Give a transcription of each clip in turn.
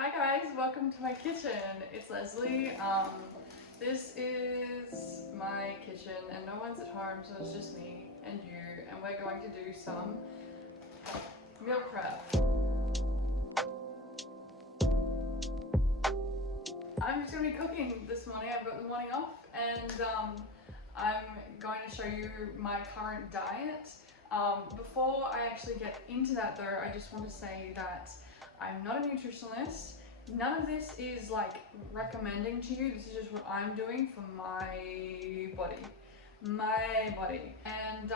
Hi guys, welcome to my kitchen. It's Leslie. This is my kitchen and no one's at home, so it's just me and you, and we're going to do some meal prep. I'm just going to be cooking this morning. I've got the morning off and I'm going to show you my current diet. Before I actually get into that though, I just want to say that I'm not a nutritionist. None of this is like recommending to you. This is just what I'm doing for my body. And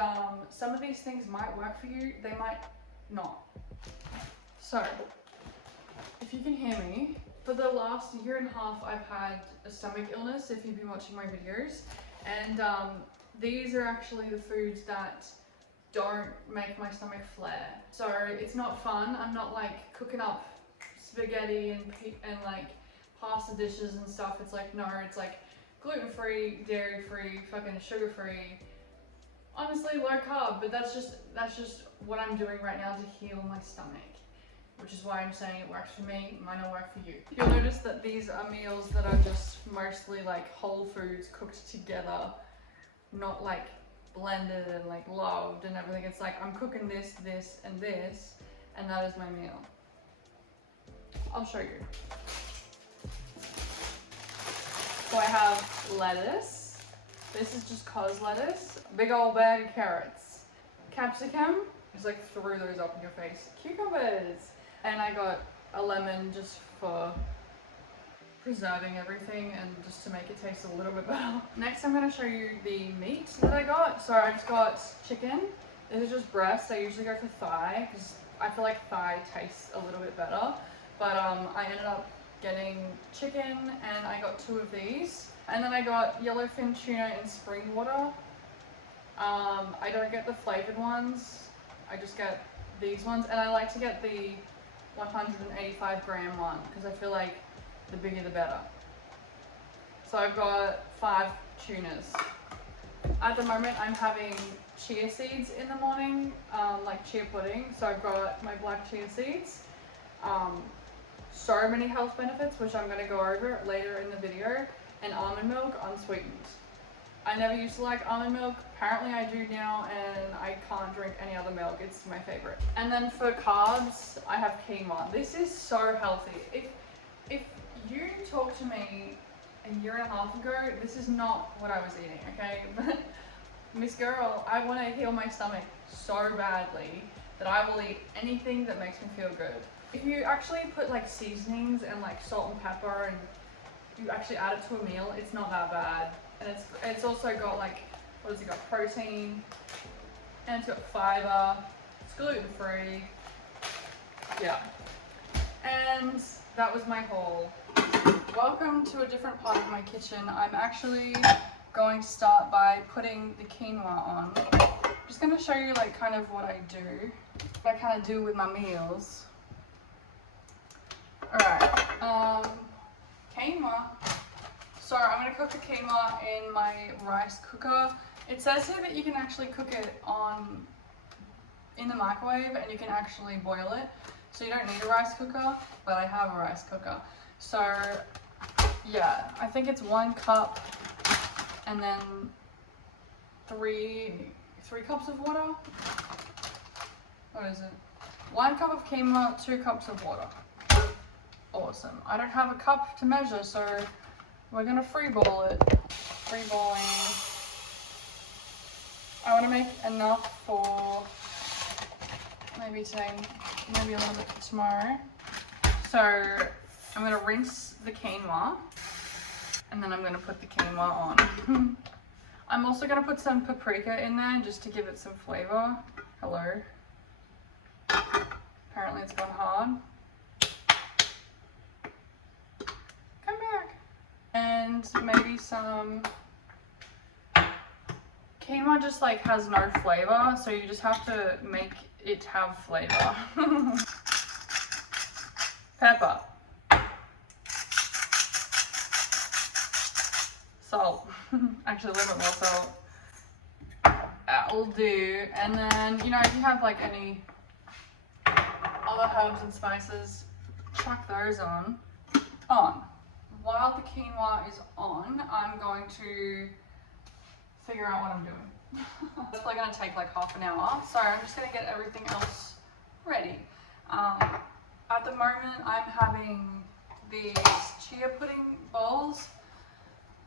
some of these things might work for you, they might not. So, if you can hear me, for the last year and a half I've had a stomach illness, if you've been watching my videos. And these are actually the foods that don't make my stomach flare. So it's not fun. I'm not like cooking up spaghetti and like pasta dishes and stuff. It's like, no, it's like gluten-free, dairy-free, fucking sugar-free. Honestly, low carb, but that's just what I'm doing right now to heal my stomach. Which is why I'm saying it works for me, it might not work for you. You'll notice that these are meals that are just mostly like whole foods cooked together, not like blended and like loved and everything. It's like I'm cooking this, this, and this, and that is my meal. I'll show you. So I have lettuce. This is just cos lettuce. A big old bag of carrots. Capsicum. Just like threw those up in your face. Cucumbers. And I got a lemon just for preserving everything and just to make it taste a little bit better. Next I'm going to show you the meat that I got. So I just got chicken. This is just breast. I usually go for thigh because I feel like thigh tastes a little bit better. But I ended up getting chicken and I got 2 of these. And then I got yellowfin tuna in spring water. I don't get the flavored ones. I just get these ones. And I like to get the 185 gram one because I feel like the bigger the better. So I've got 5 tunas. At the moment I'm having chia seeds in the morning, like chia pudding. So I've got my black chia seeds. So many health benefits, which I'm going to go over later in the video, and almond milk unsweetened. I never used to like almond milk. Apparently I do now, and I can't drink any other milk. It's my favorite. And then for carbs, I have quinoa. This is so healthy. If you talked to me a year and a half ago, this is not what I was eating, okay? But Miss Girl, I want to heal my stomach so badly that I will eat anything that makes me feel good. If you actually put like seasonings and like salt and pepper and you actually add it to a meal, it's not that bad. And it's also got like, what has it got? Protein, and it's got fiber, it's gluten-free, yeah. And that was my haul. Welcome to a different part of my kitchen. I'm actually going to start by putting the quinoa on. I'm just going to show you like kind of what I do with my meals. Alright, quinoa. So I'm going to cook the quinoa in my rice cooker. It says here that you can actually cook it in the microwave and you can actually boil it. So you don't need a rice cooker, but I have a rice cooker. So yeah, I think it's 1 cup and then 3 cups of water. What is it? 1 cup of quinoa, 2 cups of water. Awesome. I don't have a cup to measure, so we're gonna free ball it. Free balling. I want to make enough for maybe today, maybe a little bit for tomorrow. So I'm gonna rinse the quinoa, and then I'm gonna put the quinoa on. I'm also gonna put some paprika in there just to give it some flavor. Hello. Apparently it's gone hard. And maybe some quinoa just like has no flavor, so you just have to make it have flavor. Pepper. Salt. Actually a little bit more salt. That'll do. And then, you know, if you have like any other herbs and spices, chuck those on. While the quinoa is on, I'm going to figure out what I'm doing. It's probably going to take like half an hour, so I'm just going to get everything else ready. At the moment, I'm having these chia pudding bowls,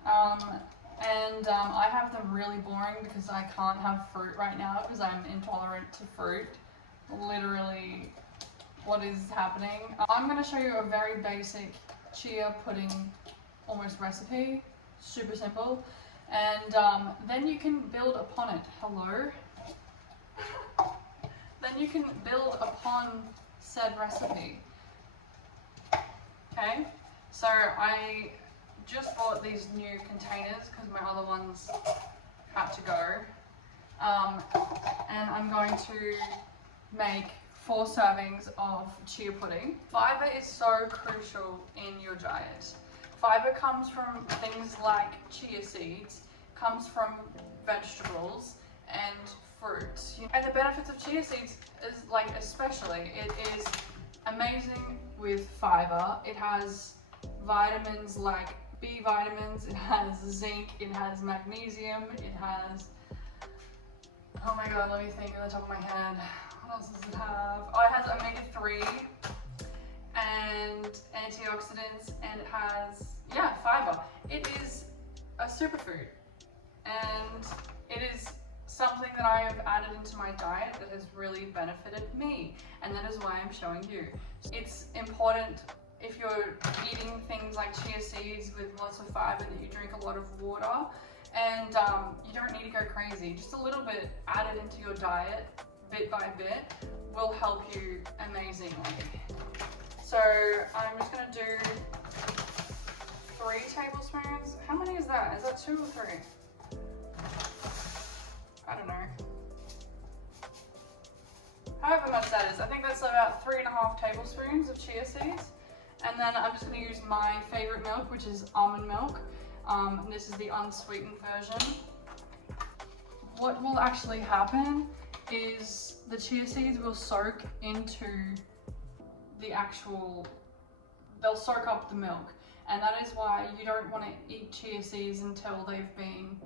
and I have them really boring because I can't have fruit right now because I'm intolerant to fruit. Literally, what is happening? I'm going to show you a very basic chia pudding almost recipe, super simple, and then you can build upon it. Hello? Then you can build upon said recipe. Okay, so I just bought these new containers because my other ones had to go, and I'm going to make 4 servings of chia pudding. Fiber is so crucial in your diet. Fiber comes from things like chia seeds, comes from vegetables and fruits. And the benefits of chia seeds is like, especially, it is amazing with fiber. It has vitamins like B vitamins, it has zinc, it has magnesium, it has, oh my god, let me think on the top of my head. What else does it have? Oh, it has omega-3 and antioxidants, and it has, yeah, fiber. It is a superfood, and it is something that I have added into my diet that has really benefited me, and that is why I'm showing you. It's important if you're eating things like chia seeds with lots of fiber that you drink a lot of water, and you don't need to go crazy. Just a little bit added into your diet bit by bit will help you amazingly. So I'm just gonna do 3 tablespoons. How many is that? Is that 2 or 3? I don't know. However much that is. I think that's about 3.5 tablespoons of chia seeds. And then I'm just gonna use my favorite milk, which is almond milk. And this is the unsweetened version. What will actually happen is the chia seeds will soak into the actual, they'll soak up the milk, and that is why you don't want to eat chia seeds until they've been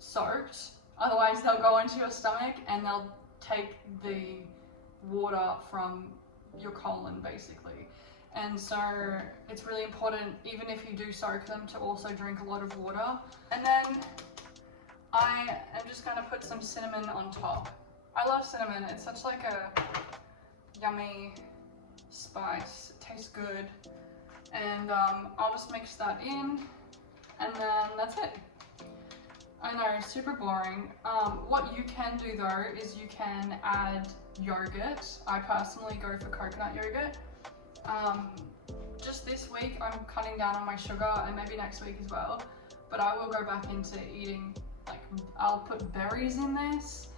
soaked. Otherwise they'll go into your stomach and they'll take the water from your colon basically. And so it's really important, even if you do soak them, to also drink a lot of water. And then I am just going to put some cinnamon on top. I love cinnamon. It's such like a yummy spice. It tastes good. And I'll just mix that in, and then that's it. I know, super boring. What you can do though is you can add yogurt. I personally go for coconut yogurt. Just this week I'm cutting down on my sugar, and maybe next week as well. But I will go back into eating, like, I'll put berries in this,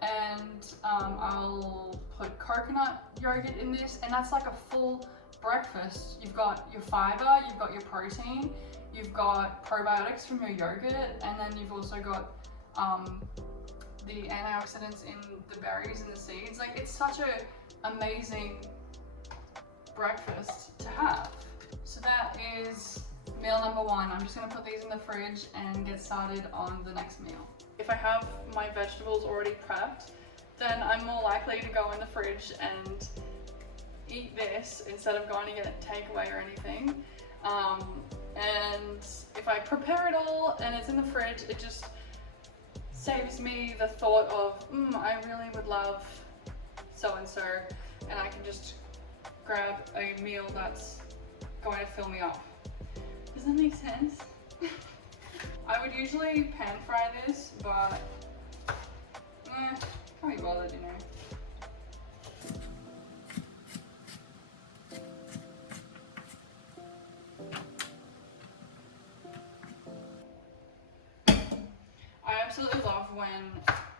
and I'll put coconut yogurt in this, and that's like a full breakfast. You've got your fiber, you've got your protein, you've got probiotics from your yogurt, and then you've also got the antioxidants in the berries and the seeds. Like, it's such a amazing breakfast to have. So that is meal number 1. I'm just gonna put these in the fridge and get started on the next meal. If I have my vegetables already prepped, then I'm more likely to go in the fridge and eat this instead of going to get takeaway or anything. And if I prepare it all and it's in the fridge, it just saves me the thought of, I really would love so-and-so, and I can just grab a meal that's going to fill me up. Does that make sense? I would usually pan fry this, but can't be bothered, you know. I absolutely love when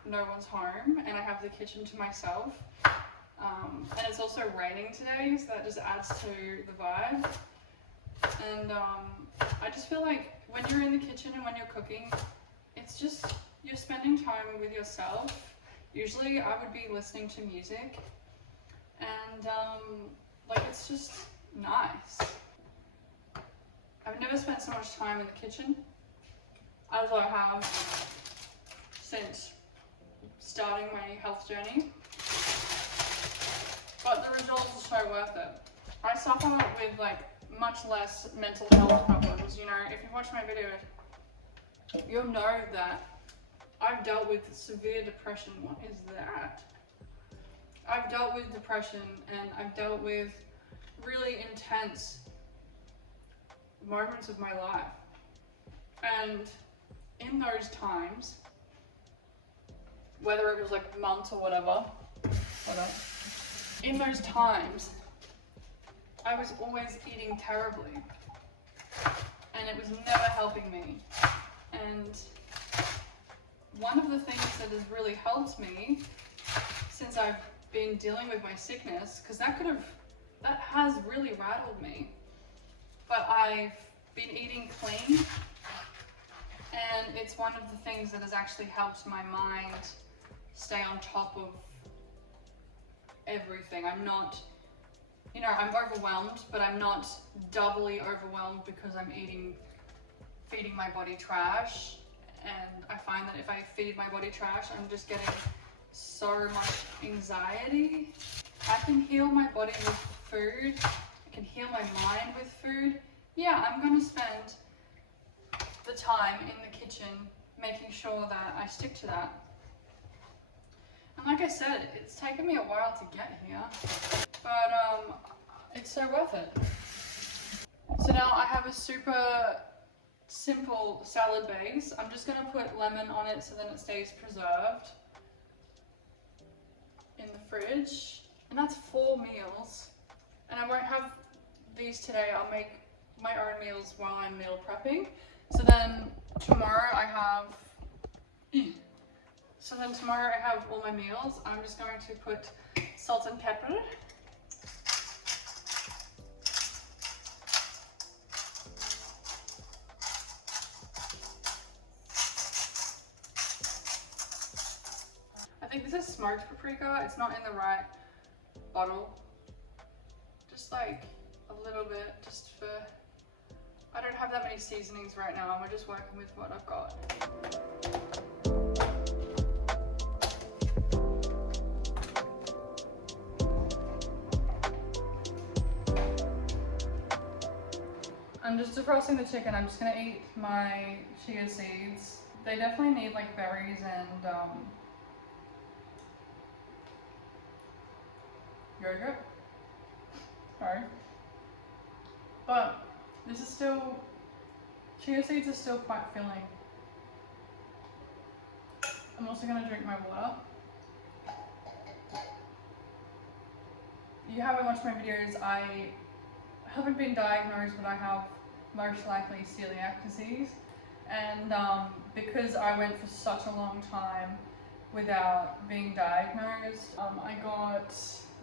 no one's home and I have the kitchen to myself. And it's also raining today, so that just adds to the vibe. And I just feel like when you're in the kitchen and when you're cooking, it's just, you're spending time with yourself. Usually I would be listening to music, and like, it's just Nice. I've never spent so much time in the kitchen as I have since starting my health journey. But the results are so worth it. I suffer with like much less mental health problems. You know, if you watch my videos, you'll know that I've dealt with severe depression. What is that? I've dealt with depression, and I've dealt with really intense moments of my life. And in those times, whether it was like months or whatever, in those times, I was always eating terribly, and it was never helping me. And one of the things that has really helped me since I've been dealing with my sickness, because that has really rattled me, but I've been eating clean, and it's one of the things that has actually helped my mind stay on top of everything. I'm not, you know, I'm overwhelmed, but I'm not doubly overwhelmed because I'm feeding my body trash. And I find that if I feed my body trash, I'm just getting so much anxiety. I can heal my body with food. I can heal my mind with food. Yeah, I'm gonna spend the time in the kitchen making sure that I stick to that. And like I said, it's taken me a while to get here, but it's so worth it. So now I have a super simple salad base. I'm just gonna put lemon on it so then it stays preserved in the fridge. And that's 4 meals. And I won't have these today. I'll make my own meals while I'm meal prepping. So then tomorrow I have all my meals. I'm just going to put salt and pepper. I think this is smoked paprika. It's not in the right bottle. Just like a little bit, just for, I don't have that many seasonings right now. We're just working with what I've got. I'm just defrosting the chicken. I'm just gonna eat my chia seeds. They definitely need like berries and yogurt. Sorry. But this is still, chia seeds are still quite filling. I'm also gonna drink my water. You haven't watched my videos. I haven't been diagnosed, but I have most likely celiac disease. And because I went for such a long time without being diagnosed, I got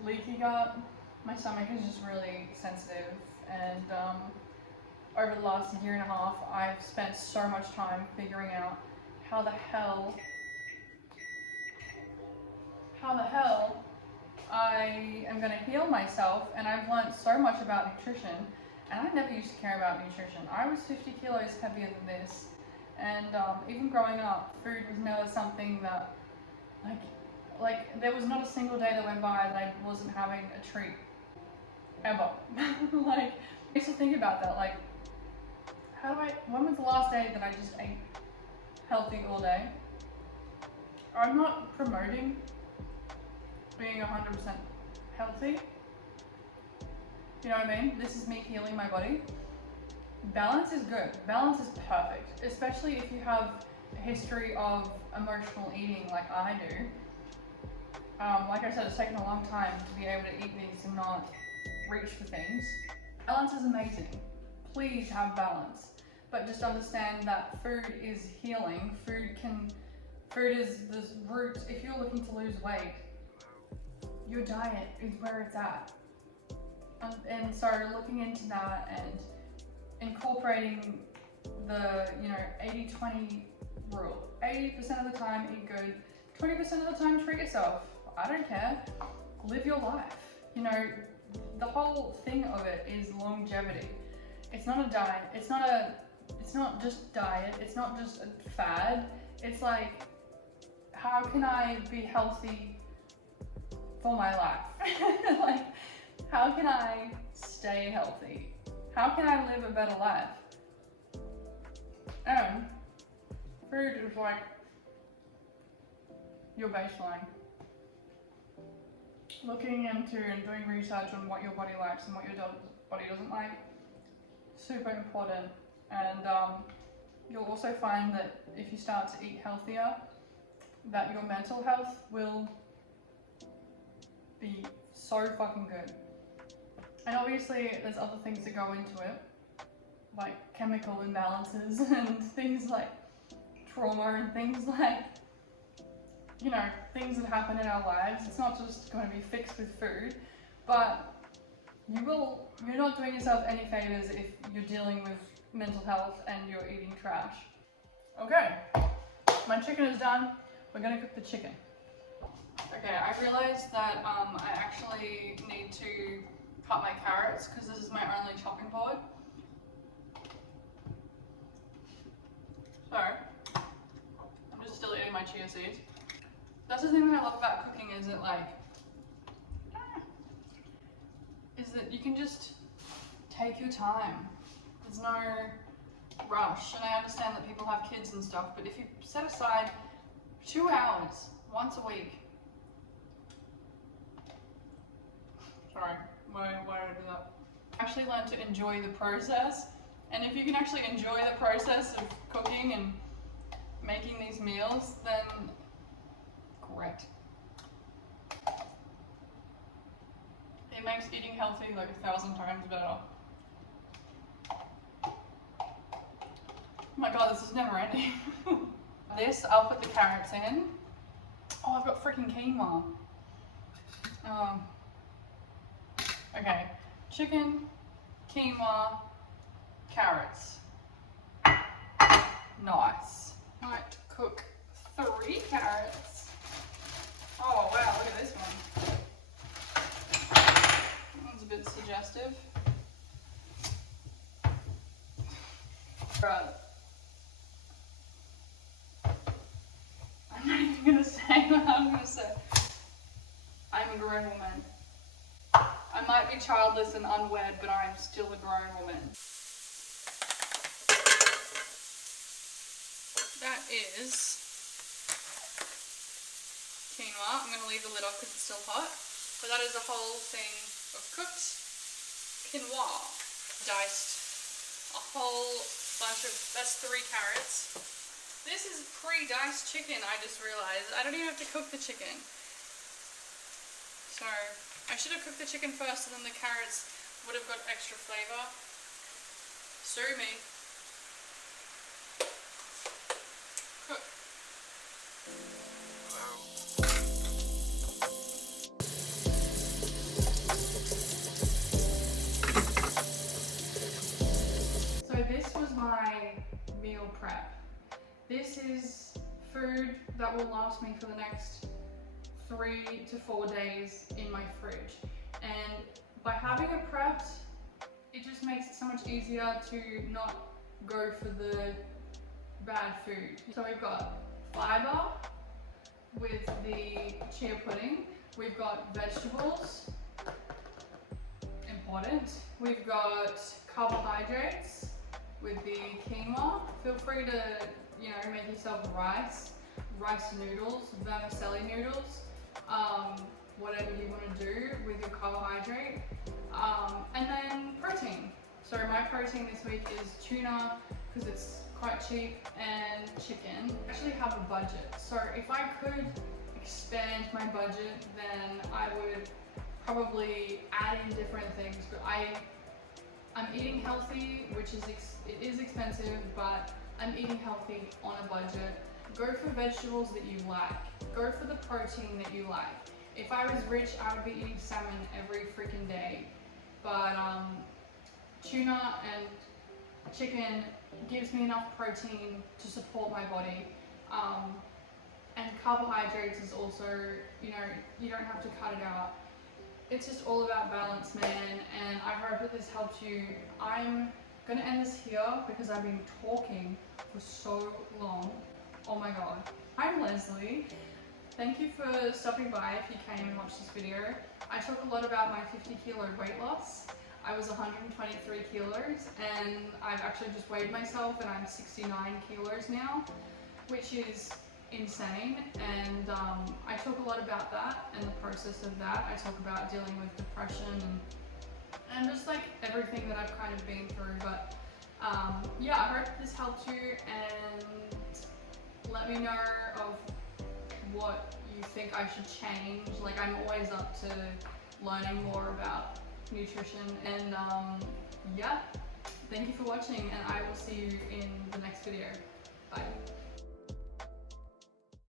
leaky gut. My stomach is just really sensitive, and over the last year and a half, I've spent so much time figuring out how the hell I am gonna heal myself. And I've learned so much about nutrition, and I never used to care about nutrition. I was 50 kilos heavier than this, and even growing up, food was never something that, like there was not a single day that went by that I wasn't having a treat. Ever. Like, I used to think about that, like, when was the last day that I just ate healthy all day? I'm not promoting being 100% healthy. You know what I mean? This is me healing my body. Balance is good. Balance is perfect, especially if you have a history of emotional eating like I do. Like I said, it's taken a long time to be able to eat these and not reach for things. Balance is amazing. Please have balance. But just understand that food is healing. Food is the root. If you're looking to lose weight, your diet is where it's at. And so looking into that and incorporating the, 80-20 rule. 80% of the time eat good, 20% of the time treat yourself. I don't care. Live your life. the whole thing of it is longevity. It's not a diet. It's not just diet. It's not just a fad. It's like, how can I be healthy for my life? Like, how can I stay healthy? How can I live a better life? And food is like your baseline. Looking into and doing research on what your body likes and what your body doesn't like, super important. And you'll also find that if you start to eat healthier, that your mental health will be so fucking good. And obviously there's other things that go into it, like chemical imbalances and things like trauma and things like, you know, things that happen in our lives. It's not just going to be fixed with food, but you're not doing yourself any favors if you're dealing with mental health and you're eating trash. Okay, my chicken is done. We're gonna cook the chicken. Okay, I realized that I actually need to cut my carrots because this is my only chopping board. So, I'm just still eating my chia seeds. That's the thing that I love about cooking, is that you can just take your time. There's no rush, and I understand that people have kids and stuff, but if you set aside 2 hours once a week. Sorry, why did I do that? Actually learn to enjoy the process, and if you can actually enjoy the process of cooking and making these meals, then great. It makes eating healthy like 1,000 times better. Oh my god, this is never ending. This, I'll put the carrots in. Oh, I've got freaking quinoa. Okay, chicken, quinoa, carrots. Nice. Might cook 3 carrots. Oh wow, look at this one. That one's a bit suggestive. Right. I'm not even gonna say what I'm gonna say. I'm a grown woman. I might be childless and unwed, but I am still a grown woman. That is quinoa. I'm gonna leave the lid off because it's still hot. But that is a whole thing of cooked quinoa. Diced a whole bunch of, that's 3 carrots. This is pre-diced chicken, I just realized. I don't even have to cook the chicken. So, I should have cooked the chicken first, and then the carrots would have got extra flavour. Sue me. Cook. So this was my meal prep. This is food that will last me for the next 3 to 4 days in my fridge. And by having it prepped, it just makes it so much easier to not go for the bad food. So we've got fiber with the chia pudding. We've got vegetables, important. We've got carbohydrates with the quinoa. Feel free to, you know, make yourself rice noodles, vermicelli noodles, whatever you want to do with your carbohydrate. And then protein. So my protein this week is tuna, because it's quite cheap, and chicken. I actually have a budget. So if I could expand my budget, then I would probably add in different things. But I'm eating healthy, which is it is expensive, but I'm eating healthy on a budget. Go for vegetables that you like. Go for the protein that you like. If I was rich, I would be eating salmon every freaking day. But tuna and chicken gives me enough protein to support my body. And carbohydrates is also, you know, you don't have to cut it out. It's just all about balance, man, and I hope that this helped you. I'm gonna end this here because I've been talking for so long. Oh my god. I'm Leslie. Thank you for stopping by if you came and watched this video. I talk a lot about my 50 kilo weight loss. I was 123 kilos and I've actually just weighed myself and I'm 69 kilos now, which is insane. And I talk a lot about that and the process of that. I talk about dealing with depression and just like everything that I've kind of been through. But yeah, I hope this helped you, and let me know of what you think I should change. Like, I'm always up to learning more about nutrition, and yeah, thank you for watching, and I will see you in the next video. Bye.